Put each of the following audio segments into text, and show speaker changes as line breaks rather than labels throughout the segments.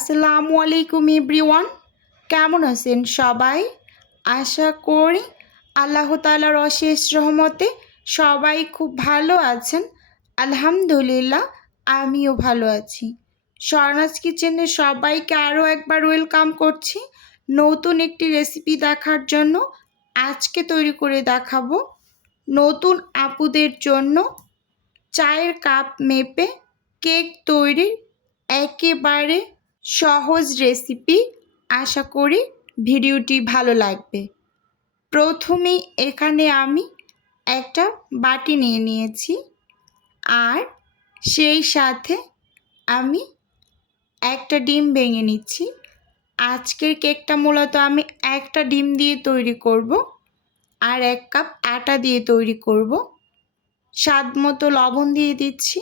আসসালামু আলাইকুম এভরিওয়ান। কেমন আছেন সবাই? আশা করি আল্লাহ তালার অশেষ রহমতে সবাই খুব ভালো আছেন। আলহামদুলিল্লাহ, আমিও ভালো আছি। স্বর্ণাজ কিচেনে সবাইকে আরও একবার ওয়েলকাম করছি। নতুন একটি রেসিপি দেখার জন্য আজকে তৈরি করে দেখাবো নতুন আপুদের জন্য চায়ের কাপ মেপে কেক তৈরির একেবারে সহজ রেসিপি আশা করি ভিডিওটি ভালো লাগবে। প্রথমেই এখানে আমি একটা বাটি নিয়ে নিয়েছি আর সেই সাথে আমি একটা ডিম ভেঙে নিচ্ছি। আজকের কেকটা মূলত আমি একটা ডিম দিয়ে তৈরি করব আর এক কাপ আটা দিয়ে তৈরি করব। স্বাদ মতো লবণ দিয়ে দিচ্ছি।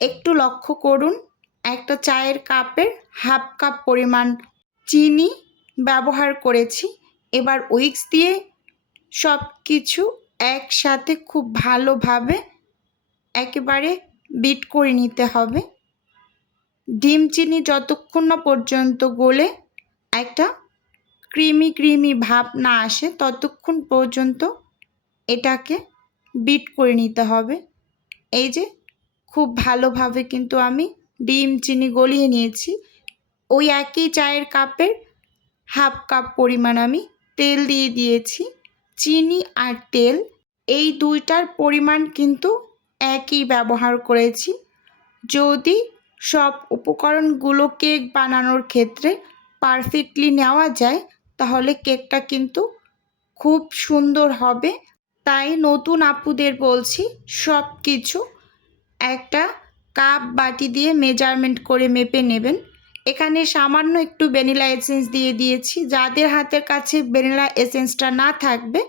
একটু লক্ষ্য করুন একটা চায়ের কাপের হাফ কাপ পরিমাণ চিনি ব্যবহার করেছি। এবার উইক্স দিয়ে সব কিছু একসাথে খুব ভালোভাবে একেবারে বিট করে নিতে হবে। ডিম চিনি যতক্ষণ না পর্যন্ত গলে একটা ক্রিমি ক্রিমি ভাব না আসে, ততক্ষণ পর্যন্ত এটাকে বিট করে নিতে হবে। এই যে, খুব ভালোভাবে কিন্তু আমি ডিম, চিনি গলিয়ে নিয়েছি। ওই একই চায়ের কাপের হাফ কাপ পরিমাণ আমি তেল দিয়ে দিয়েছি। চিনি আর তেল, এই দুইটার পরিমাণ কিন্তু একই ব্যবহার করেছি। যদি সব উপকরণগুলো কেক বানানোর ক্ষেত্রে পারফেক্টলি নেওয়া যায়, তাহলে কেকটা কিন্তু খুব সুন্দর হবে। তাই নতুন আপুদের বলছি সব কিছু একটা কাপ বাটি দিয়ে মেজারমেন্ট করে মেপে নেবেন। এখানে সামান্য একটু ভ্যানিলা এসেন্স দিয়ে দিয়েছি। যাদের হাতের কাছে ভ্যানিলা এসেন্সটা না থাকবে,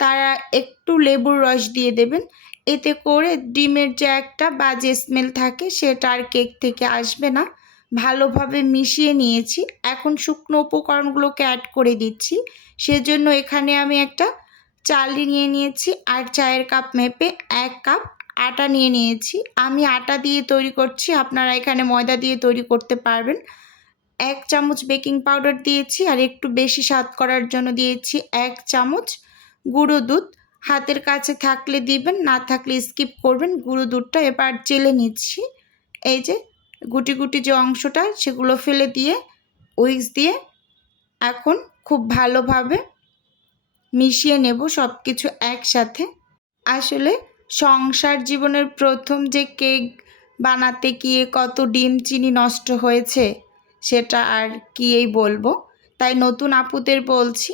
তারা একটু লেবুর রস দিয়ে দেবেন। এতে করে ডিমের যে একটা বাজে স্মেল থাকে, সেটা আর কেক থেকে আসবে না। ভালোভাবে মিশিয়ে নিয়েছি। এখন শুকনো উপকরণগুলোকে অ্যাড করে দিচ্ছি। সেজন্য এখানে আমি একটা চালি নিয়ে নিয়েছি। আর চায়ের কাপ মেপে এক কাপ আটা নিয়ে নিয়েছি। আমি আটা দিয়ে তৈরি করছি। আপনারা এখানে ময়দা দিয়ে তৈরি করতে পারবেন। এক চামচ বেকিং পাউডার দিয়েছি আর একটু বেশি স্বাদ করার জন্য দিয়েছি এক চামচ গুঁড়ো দুধ। হাতের কাছে থাকলে দিবেন, না থাকলে স্কিপ করবেন। গুঁড়ো দুধটা এবার চেলে নিচ্ছি। এই যে গুটি গুটি যে অংশটা, সেগুলো ফেলে দিয়ে, উইক্স দিয়ে এখন খুব ভালোভাবে মিশিয়ে নেব সব কিছু একসাথে। আসলে সংসার জীবনের প্রথম যে কেক বানাতে গিয়ে কত ডিম, চিনি নষ্ট হয়েছে, সেটা আর কিই বলব। তাই নতুন আপুদের বলছি,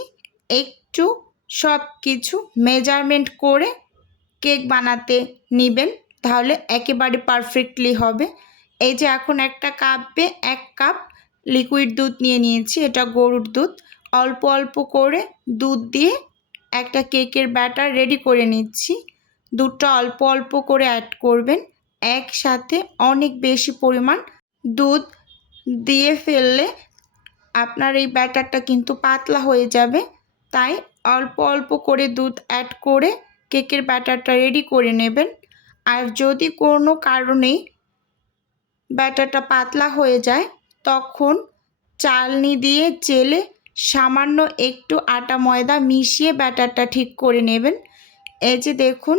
একটু সব কিছু মেজারমেন্ট করে কেক বানাতে নেবেন, তাহলে একেবারে পারফেক্টলি হবে। এই যে এখন একটা কাপে এক কাপ লিকুইড দুধ নিয়ে নিয়েছি, এটা গরুর দুধ। অল্প অল্প করে দুধ দিয়ে একটা কেকের ব্যাটার রেডি করে নিচ্ছি। দুধটা অল্প অল্প করে অ্যাড করবেন। একসাথে অনেক বেশি পরিমাণ দুধ দিয়ে ফেললে আপনার এই ব্যাটারটা কিন্তু পাতলা হয়ে যাবে। তাই অল্প অল্প করে দুধ অ্যাড করে কেকের ব্যাটারটা রেডি করে নেবেন। আর যদি কোনো কারণেই ব্যাটারটা পাতলা হয়ে যায়, তখন চালনি দিয়ে চেলে সামান্য একটু আটা ময়দা মিশিয়ে ব্যাটারটা ঠিক করে নেবেন। এই যে দেখুন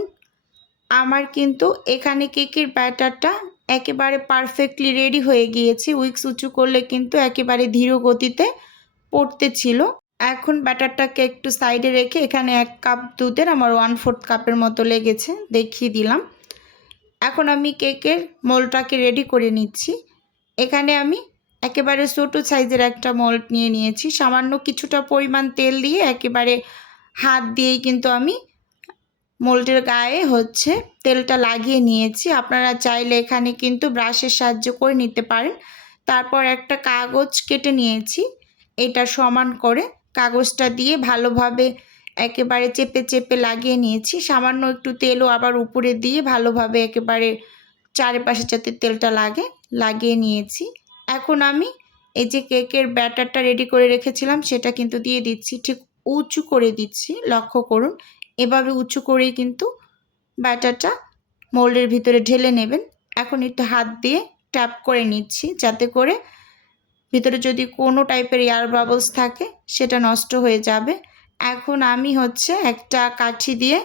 আমার কিন্তু এখানে কেকের ব্যাটারটা একেবারে পারফেক্টলি রেডি হয়ে গিয়েছে। উইক্স উঁচু করলে কিন্তু একেবারে ধীর গতিতে পড়তে ছিল। এখন ব্যাটারটাকে একটু সাইডে রেখে এখানে এক কাপ দুধের, আমার ওয়ান ফোর্থ কাপের মতো লেগেছে, দেখিয়ে দিলাম। এখন আমি কেকের মোলটাকে রেডি করে নিচ্ছি। এখানে আমি একেবারে ছোটো সাইজের একটা মোল্ড নিয়ে নিয়েছি। সামান্য কিছুটা পরিমাণ তেল দিয়ে একেবারে হাত দিয়েই কিন্তু আমি মোল্ডের গায়ে হচ্ছে। তেলটা লাগিয়ে নিয়েছি। আপনারা চাইলে এখানে কিন্তু ব্রাশের সাহায্য করে নিতে পারেন। তারপর একটা কাগজ কেটে নিয়েছি। এটা সমান করে কাগজটা দিয়ে ভালোভাবে একেবারে চেপে চেপে লাগিয়ে নিয়েছি। সামান্য একটু তেলও আবার উপরে দিয়ে ভালোভাবে একেবারে চারিপাশে যাতে তেলটা লাগে, লাগিয়ে নিয়েছি। এখন আমি এই যে কেকের ব্যাটারটা রেডি করে রেখেছিলাম, সেটা কিন্তু দিয়ে দিচ্ছি। ঠিক উঁচু করে দিচ্ছি, লক্ষ্য করুন। এভাবে উঁচু করেই কিন্তু ব্যাটারটা মোল্ডের ভিতরে ঢেলে নেবেন। এখন একটু হাত দিয়ে ট্যাপ করে নিচ্ছি যাতে করে ভিতরে যদি কোনো টাইপের এয়ার বাবলস থাকে সেটা নষ্ট হয়ে যাবে। এখন আমি হচ্ছে একটা কাঠি দিয়ে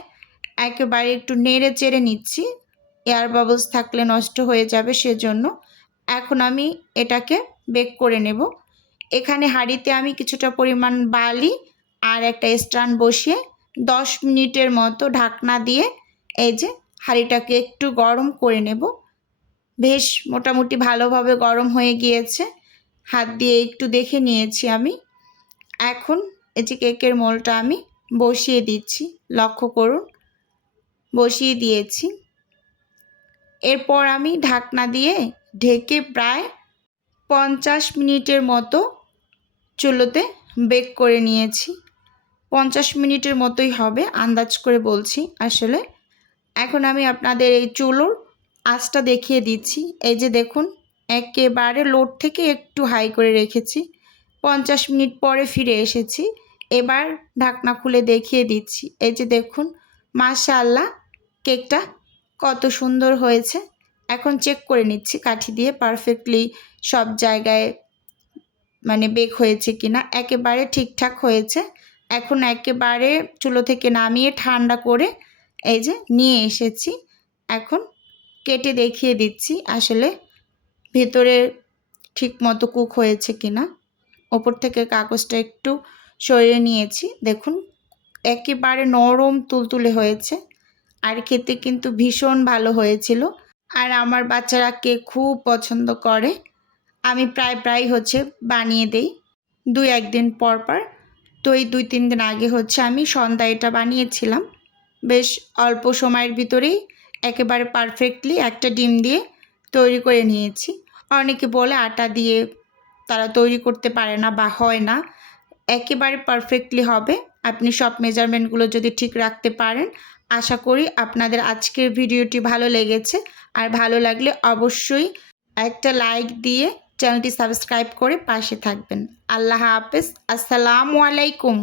একেবারে একটু নেড়ে চেড়ে নিচ্ছি। এয়ার বাবলস থাকলে নষ্ট হয়ে যাবে সেজন্য। এখন আমি এটাকে বেক করে নেব। এখানে হাঁড়িতে আমি কিছুটা পরিমাণ বালি আর একটা স্ট্যান্ড বসিয়ে দশ মিনিটের মতো ঢাকনা দিয়ে এই যে হাঁড়িটাকে একটু গরম করে নেব। বেশ মোটামুটি ভালোভাবে গরম হয়ে গিয়েছে। হাত দিয়ে একটু দেখে নিয়েছি আমি। এখন এই যে কেকের মোলটা আমি বসিয়ে দিচ্ছি, লক্ষ্য করুন। বসিয়ে দিয়েছি। এরপর আমি ঢাকনা দিয়ে ঢেকে প্রায় পঞ্চাশ মিনিটের মতো চুলোতে বেক করে নিয়েছি। পঞ্চাশ মিনিটের মতোই হবে আন্দাজ করে বলছি আসলে। এখন আমি আপনাদের এই চুলোর আঁচটা দেখিয়ে দিচ্ছি। এই যে দেখুন, একেবারে লোড থেকে একটু হাই করে রেখেছি। পঞ্চাশ মিনিট পরে ফিরে এসেছি। এবার ঢাকনা খুলে দেখিয়ে দিচ্ছি। এই যে দেখুন, মাশাআল্লাহ, কেকটা কত সুন্দর হয়েছে। এখন চেক করে নিচ্ছি কাঠি দিয়ে পারফেক্টলি সব জায়গায় মানে বেক হয়েছে কিনা। একেবারে ঠিকঠাক হয়েছে। এখন একেবারে চুলো থেকে নামিয়ে ঠান্ডা করে এই যে নিয়ে এসেছি। এখন কেটে দেখিয়ে দিচ্ছি আসলে ভেতরে ঠিক মতো কুক হয়েছে কিনা। ওপর থেকে কাগজটা একটু সরিয়ে নিয়েছি। দেখুন, একেবারে নরম তুলতুলে হয়েছে। আর খেতে কিন্তু ভীষণ ভালো হয়েছিল। আর আমার বাচ্চারা কে খুব পছন্দ করে, আমি প্রায় প্রায় হচ্ছে বানিয়ে দেই। দুই একদিন পর পর তো এই দুই, তিন দিন আগে হচ্ছে আমি সন্ধ্যা এটা বানিয়েছিলাম। বেশ অল্প সময়ের ভিতরেই একেবারে পারফেক্টলি একটা ডিম দিয়ে তৈরি করে নিয়েছি। অনেকে বলে আটা দিয়ে তারা তৈরি করতে পারে না বা হয় না। একেবারে পারফেক্টলি হবে। আপনি সব মেজারমেন্টগুলো যদি ঠিক রাখতে পারেন, আশা করি আপনাদের আজকের ভিডিওটি ভালো লেগেছে। আর ভালো লাগলে অবশ্যই একটা লাইক দিয়ে চ্যানেলটি সাবস্ক্রাইব করে পাশে থাকবেন। আল্লাহ হাফেজ। আসসালামু আলাইকুম।